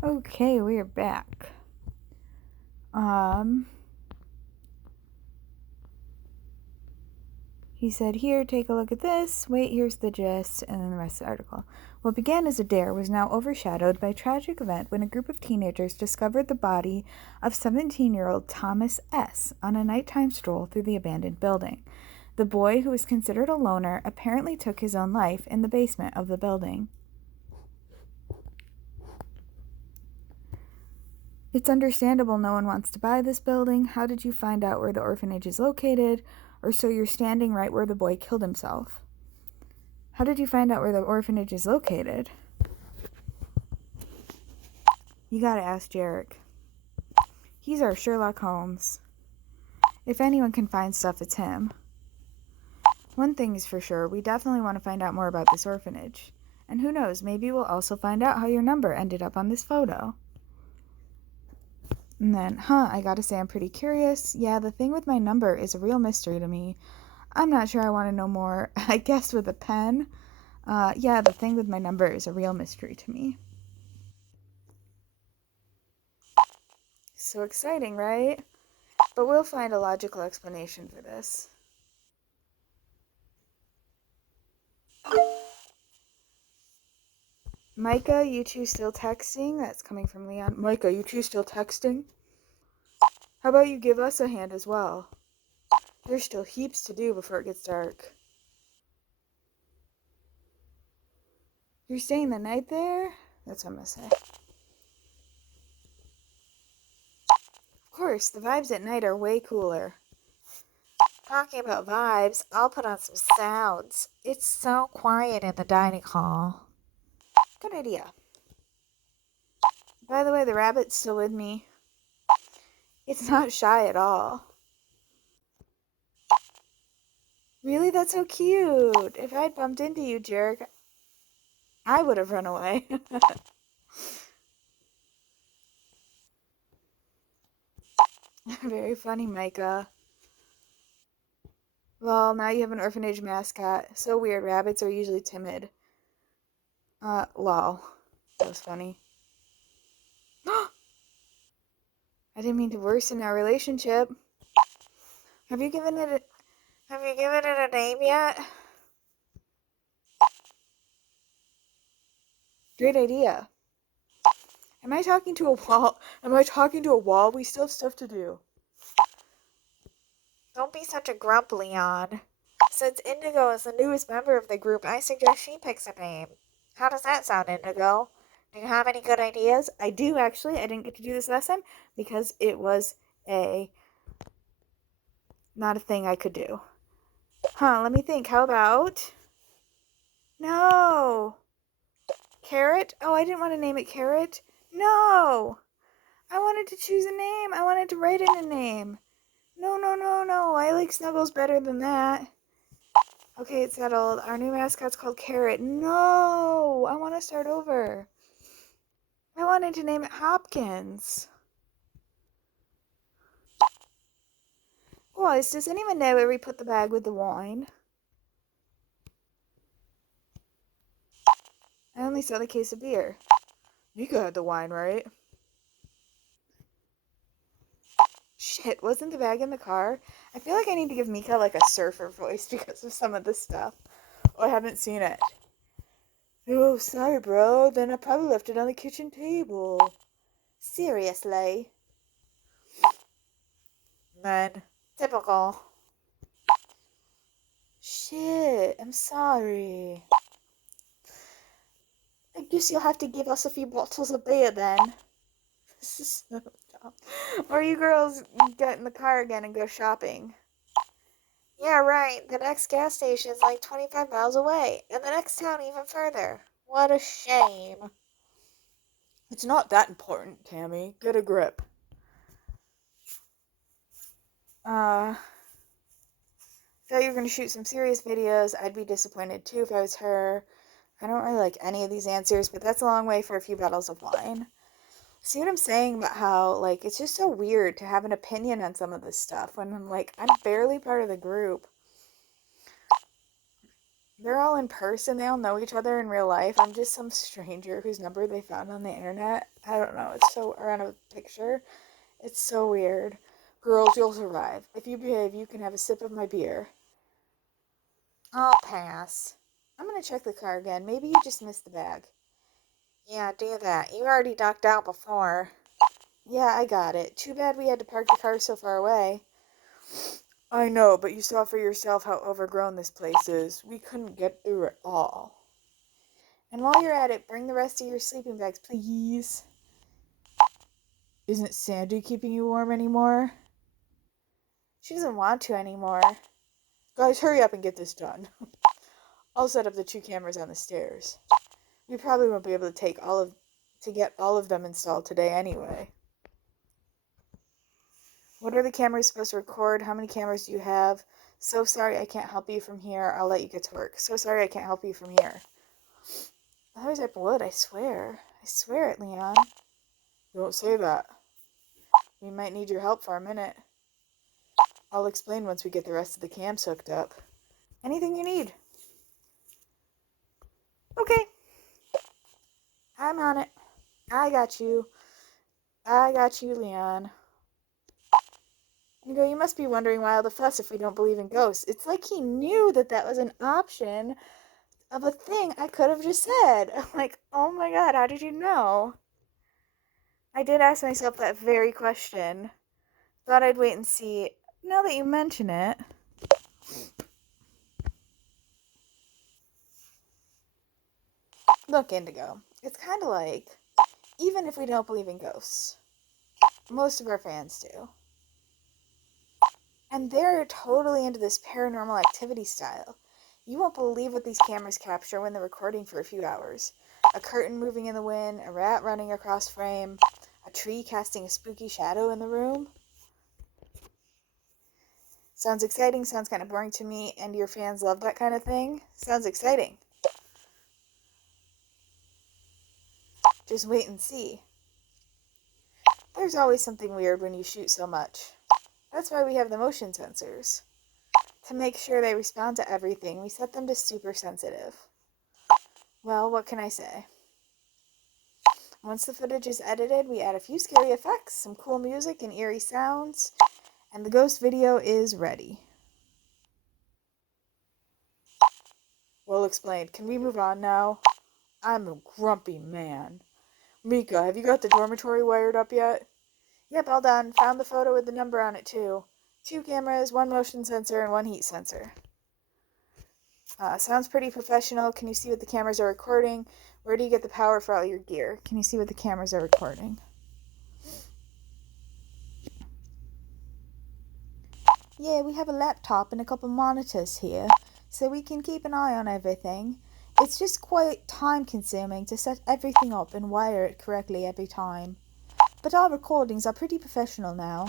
Okay, we are back. He said, here, take a look at this. Wait, here's the gist, and then the rest of the article. What began as a dare was now overshadowed by a tragic event when a group of teenagers discovered the body of 17-year-old Thomas S. on a nighttime stroll through the abandoned building. The boy, who was considered a loner, apparently took his own life in the basement of the building. It's understandable no one wants to buy this building. How did you find out where the orphanage is located? Or so you're standing right where the boy killed himself. How did you find out where the orphanage is located? You gotta ask Jarek. He's our Sherlock Holmes. If anyone can find stuff, it's him. One thing is for sure, we definitely want to find out more about this orphanage. And who knows, maybe we'll also find out how your number ended up on this photo. And then, I gotta say I'm pretty curious. Yeah, the thing with my number is a real mystery to me. I'm not sure I want to know more. I guess with a pen. Yeah, the thing with my number is a real mystery to me. So exciting, right? But we'll find a logical explanation for this. Mika, you two still texting? That's coming from Leon. Mika, you two still texting? How about you give us a hand as well? There's still heaps to do before it gets dark. You're staying the night there? That's what I'm gonna say. Of course, the vibes at night are way cooler. Talking about vibes, I'll put on some sounds. It's so quiet in the dining hall. Good idea. By the way, the rabbit's still with me. It's not shy at all. Really? That's so cute. If I'd bumped into you, Jarek, I would have run away. Very funny, Micah. Well, now you have an orphanage mascot. So weird. Rabbits are usually timid. Lol. That was funny. I didn't mean to worsen our relationship. Have you given it a name yet? Great idea. Am I talking to a wall? Am I talking to a wall? We still have stuff to do. Don't be such a grump, Leon. Since Indigo is the newest member of the group, I suggest she picks a name. How does that sound, Indigo? Do you have any good ideas? I do, actually. I didn't get to do this last time because it was not a thing I could do. Let me think. How about... No! Carrot? Oh, I didn't want to name it Carrot. No! I wanted to choose a name. I wanted to write in a name. No, no, no, no. I like Snuggles better than that. Okay, it's settled. Our new mascot's called Carrot. No! I want to start over. I wanted to name it Hopkins. Boys, does anyone know where we put the bag with the wine? I only saw the case of beer. Mika had the wine, right? Shit, wasn't the bag in the car? I feel like I need to give Mika like a surfer voice because of some of this stuff. Oh, I haven't seen it. Oh, sorry, bro. Then I probably left it on the kitchen table. Seriously? Man, typical. Shit, I'm sorry. I guess you'll have to give us a few bottles of beer then. This is so dumb. Or you girls get in the car again and go shopping. Yeah, right. The next gas station is like 25 miles away, and the next town even further. What a shame. It's not that important, Tammy. Get a grip. Thought you were gonna shoot some serious videos. I'd be disappointed too if I was her. I don't really like any of these answers, but that's a long way for a few bottles of wine. See what I'm saying about how, like, it's just so weird to have an opinion on some of this stuff when I'm like, I'm barely part of the group. They're all in person. They all know each other in real life. I'm just some stranger whose number they found on the internet. I don't know. Or on a picture. It's so weird. Girls, you'll survive. If you behave, you can have a sip of my beer. I'll pass. I'm gonna check the car again. Maybe you just missed the bag. Yeah, do that. You already ducked out before. Yeah, I got it. Too bad we had to park the car so far away. I know, but you saw for yourself how overgrown this place is. We couldn't get through it all. And while you're at it, bring the rest of your sleeping bags, please. Isn't Sandy keeping you warm anymore? She doesn't want to anymore. Guys, hurry up and get this done. I'll set up the 2 cameras on the stairs. We probably won't be able to get all of them installed today anyway. What are the cameras supposed to record? How many cameras do you have? So sorry I can't help you from here. I'll let you get to work. So sorry I can't help you from here. Otherwise I would, I swear. I swear it, Leon. Don't say that. We might need your help for a minute. I'll explain once we get the rest of the cams hooked up. Anything you need. Okay. I'm on it. I got you. I got you, Leon. You must be wondering why all the fuss if we don't believe in ghosts. It's like he knew that was an option of a thing I could have just said. I'm like, oh my god, how did you know? I did ask myself that very question. Thought I'd wait and see. Now that you mention it. Look, Indigo, it's kind of like, even if we don't believe in ghosts, most of our fans do. And they're totally into this paranormal activity style. You won't believe what these cameras capture when they're recording for a few hours. A curtain moving in the wind, a rat running across frame, a tree casting a spooky shadow in the room. Sounds exciting, sounds kind of boring to me, and your fans love that kind of thing? Sounds exciting. Just wait and see. There's always something weird when you shoot so much. That's why we have the motion sensors. To make sure they respond to everything, we set them to super sensitive. Well, what can I say? Once the footage is edited, we add a few scary effects, some cool music and eerie sounds, and the ghost video is ready. Well explained. Can we move on now? I'm a grumpy man. Mika, have you got the dormitory wired up yet? Yep, all done. Found the photo with the number on it, too. 2 cameras, 1 motion sensor, and 1 heat sensor. Sounds pretty professional. Can you see what the cameras are recording? Where do you get the power for all your gear? Can you see what the cameras are recording? Yeah, we have a laptop and a couple monitors here, so we can keep an eye on everything. It's just quite time consuming to set everything up and wire it correctly every time. But our recordings are pretty professional now.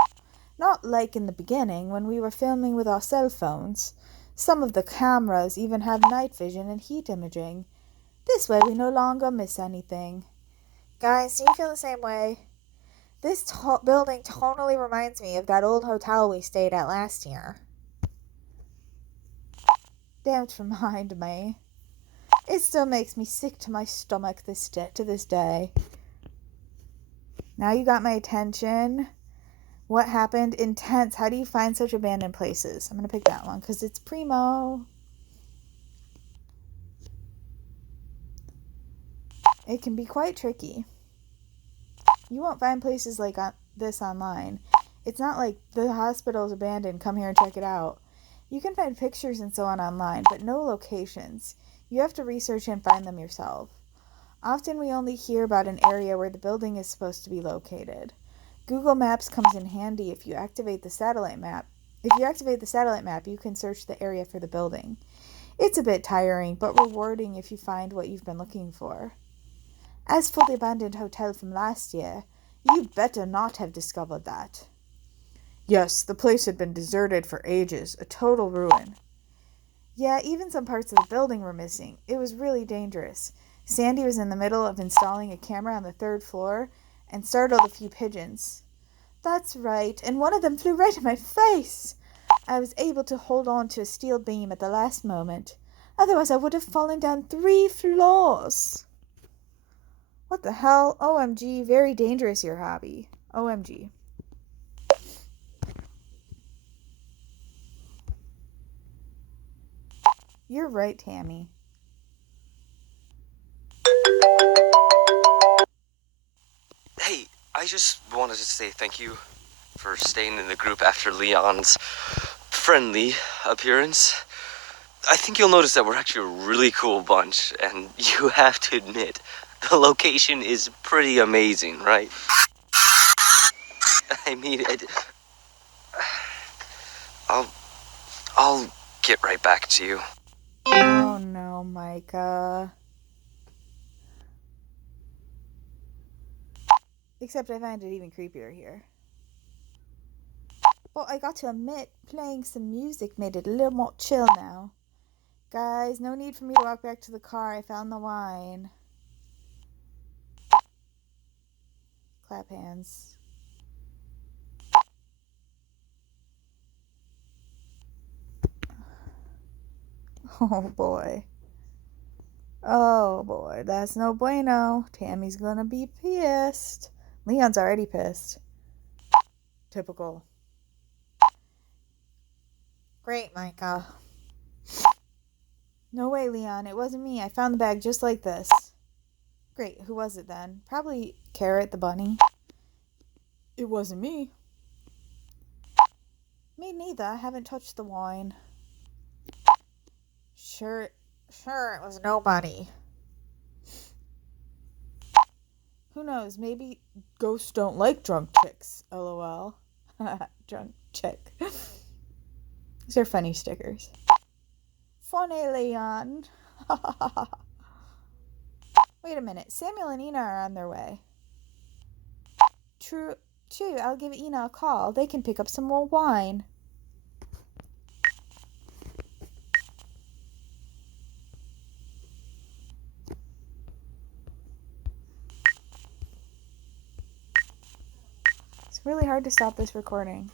Not like in the beginning when we were filming with our cell phones. Some of the cameras even have night vision and heat imaging. This way we no longer miss anything. Guys, do you feel the same way? This building totally reminds me of that old hotel we stayed at last year. Don't remind me. It still makes me sick to my stomach to this day. Now you got my attention. What happened? Intense. How do you find such abandoned places? I'm going to pick that one because it's primo. It can be quite tricky. You won't find places like this online. It's not like the hospital's abandoned, come here and check it out. You can find pictures and so on online, but no locations. You have to research and find them yourself. Often we only hear about an area where the building is supposed to be located. Google Maps comes in handy if you activate the satellite map. If you activate the satellite map, you can search the area for the building. It's a bit tiring, but rewarding if you find what you've been looking for. As for the abandoned hotel from last year, you better not have discovered that. Yes, the place had been deserted for ages, a total ruin. Yeah, even some parts of the building were missing. It was really dangerous. Sandy was in the middle of installing a camera on the 3rd floor and startled a few pigeons. That's right, and one of them flew right in my face. I was able to hold on to a steel beam at the last moment. Otherwise I would have fallen down 3 floors. What the hell? OMG, very dangerous your hobby. OMG. You're right, Tammy. Hey, I just wanted to say thank you for staying in the group after Leon's friendly appearance. I think you'll notice that we're actually a really cool bunch, and you have to admit, the location is pretty amazing, right? I mean, I'll get right back to you. Oh no, Micah. Except I find it even creepier here. Well, I got to admit, playing some music made it a little more chill now. Guys, no need for me to walk back to the car. I found the wine. Clap hands. Oh boy. Oh boy, that's no bueno. Tammy's gonna be pissed. Leon's already pissed. Typical. Great, Micah. No way, Leon. It wasn't me. I found the bag just like this. Great. Who was it then? Probably Carrot the bunny. It wasn't me. Me neither. I haven't touched the wine. Sure, it was nobody. Who knows? Maybe ghosts don't like drunk chicks. LOL. Drunk chick. These are funny stickers. Funny, Leon. Wait a minute. Samuel and Ina are on their way. True. I'll give Ina a call. They can pick up some more wine. It's really hard to stop this recording.